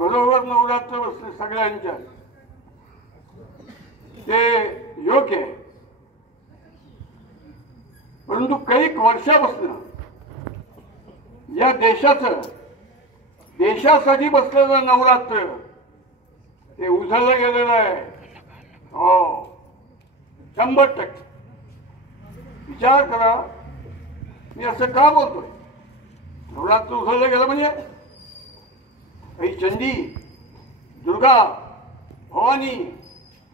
घरोघर नवरात्र बसले सगळ्यांच्या, ते योग्य आहे. परंतु काही वर्षापासून या देशासाठी बसलेलं नवरात्र ते उजळलं गेलेलं आहे. हो, 100%. विचार करा, मी असं का बोलतोय? नवरात्र उजळलं गेलं म्हणजे काही चंडी, दुर्गा, भवानी,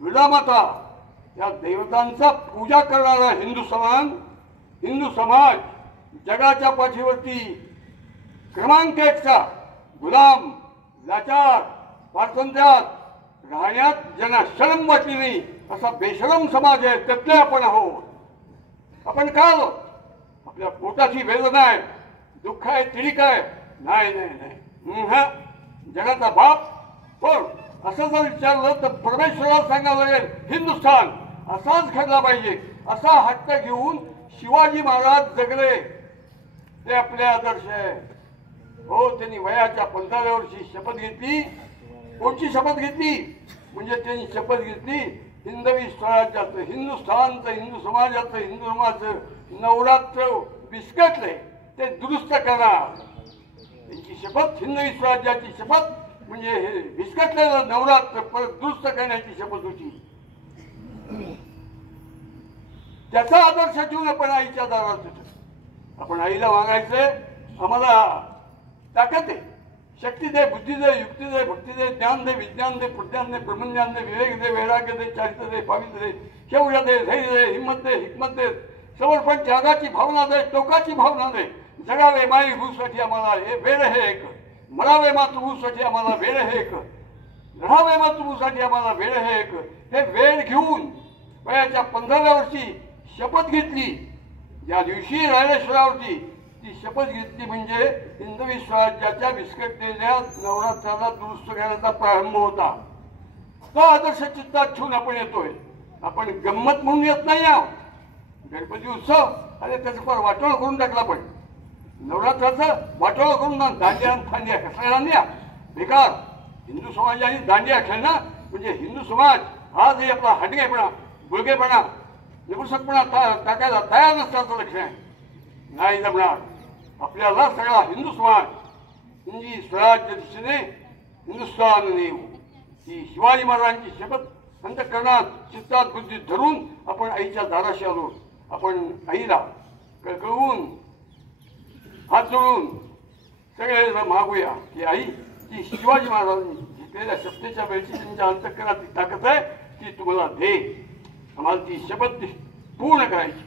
विडामाता या देवतांचा पूजा करणारा हिंदू समाज जगाच्या पाठीवरती क्रमांक 1चा गुलाम, लाचार, स्वातंत्र्यात राहण्यात ज्यांना शरम वाटली नाही असा बेशरम समाज आहे. त्यातले आपण आहोत. आपण का आलो? आपल्या पोटाची वेदना आहे, दुःख आहे, तिडीक आहे. नाही नाही नाही, जगाचा बाप पण असं जर विचारलं तर परमेश्वराला सांगावं लागेल हिंदुस्थान असाच घडला पाहिजे. असा हट्ट घेऊन शिवाजी महाराज जगले. ते आपले आदर्श आहे. हो, त्यांनी वयाच्या 15व्या वर्षी शपथ घेतली. कोणची शपथ घेतली? म्हणजे त्यांनी शपथ घेतली हिंदवी स्वराज्याचं, हिंदुस्थानचं, हिंदू समाजाचं, हिंदू समाजाचं नवरात्र विस्कटले ते दुरुस्त करणार. त्यांची शपथ हिंदवी स्वराज्याची शपथ म्हणजे हे विस्कटलेलं नवरात्र परत दुरुस्त करण्याची शपथ होती. त्याचा आदर्श ठेवून आपण आईच्या दारात होतो. आपण आईला मागायचंय, आम्हाला ताकद दे, शक्ती दे, बुद्धी दे, युक्ती दे, भक्ती दे, ज्ञान दे, विज्ञान दे, प्रज्ञान दे, प्रबंधज्ञान दे, विवेक दे, वैराग्य दे, चारित्र्य दे, पावित्र्य दे, शौर्य दे, धैर्य दे, हिंमत दे, हिकमत दे, समर्पण त्यागाची भावना दे, टोकाची भावना दे. जगावे मायभूसाठी आम्हाला हे वेळ हे एक, मरावे मातृभूसाठी आम्हाला वेळ हे एक, राहावे मातृभूसाठी आम्हाला वेळ हे एक. हे वेळ घेऊन वयाच्या 15व्या वर्षी शपथ घेतली. ज्या दिवशी रायरेश्वरावरती ती शपथ घेतली म्हणजे हिंदवी स्वराज्याच्या विस्कटलेल्या नवरात्राला दुरुस्त करण्याचा प्रारंभ होता. तो आदर्श चित्तात ठेवून आपण येतोय. आपण गंमत म्हणून येत नाही आहोत. गणपती उत्सव अरे त्याचं फार वाटोळ करून टाकला. पण नवरात्राचं वाटोळ करून दांडिया फांडिया कसा दांडिया बेकार. हिंदू समाजाने दांडिया खेळणं म्हणजे हिंदू समाज आजही आपला हटकेपणा, बुळगेपणा, निपुसकपणा टाकायला तयार नसल्याचं लक्षण आहे. नाही जमणार. आपल्याला सगळा हिंदू समाज हिंदी स्वराज्य दिशेने हिंदुस्थान नेऊ ही शिवाजी महाराजांची शपथ अंतःकरणात चित्तात बुद्धीत धरून आपण आईच्या दाराशी आलो. आपण आईला कळकळून हात जोडून सगळे मागूया की आई, ती शिवाजी महाराजांनी घेतलेल्या शपथेच्या वेळची त्यांच्या अंतःकरणात ती ताकद आहे ती तुम्हाला दे. आम्हाला ती शपथ पूर्ण करायची.